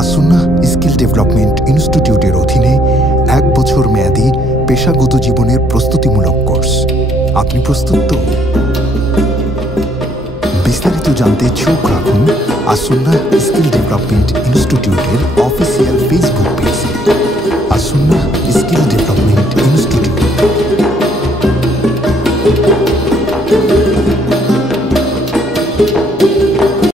As-Sunnah skill development ইনস্টিটিউটের অধীনে 1 বছর মেয়াদী পেশাগত জীবনের প্রস্তুতিমূলক কোর্স। আপনি প্রস্তুত তো? বিস্তারিত জানতে চোখ রাখুন আসুন্নাহ স্কিল ডেভেলপমেন্ট ইনস্টিটিউটের অফিসিয়াল ফেসবুক পেজে। As-Sunnah skill development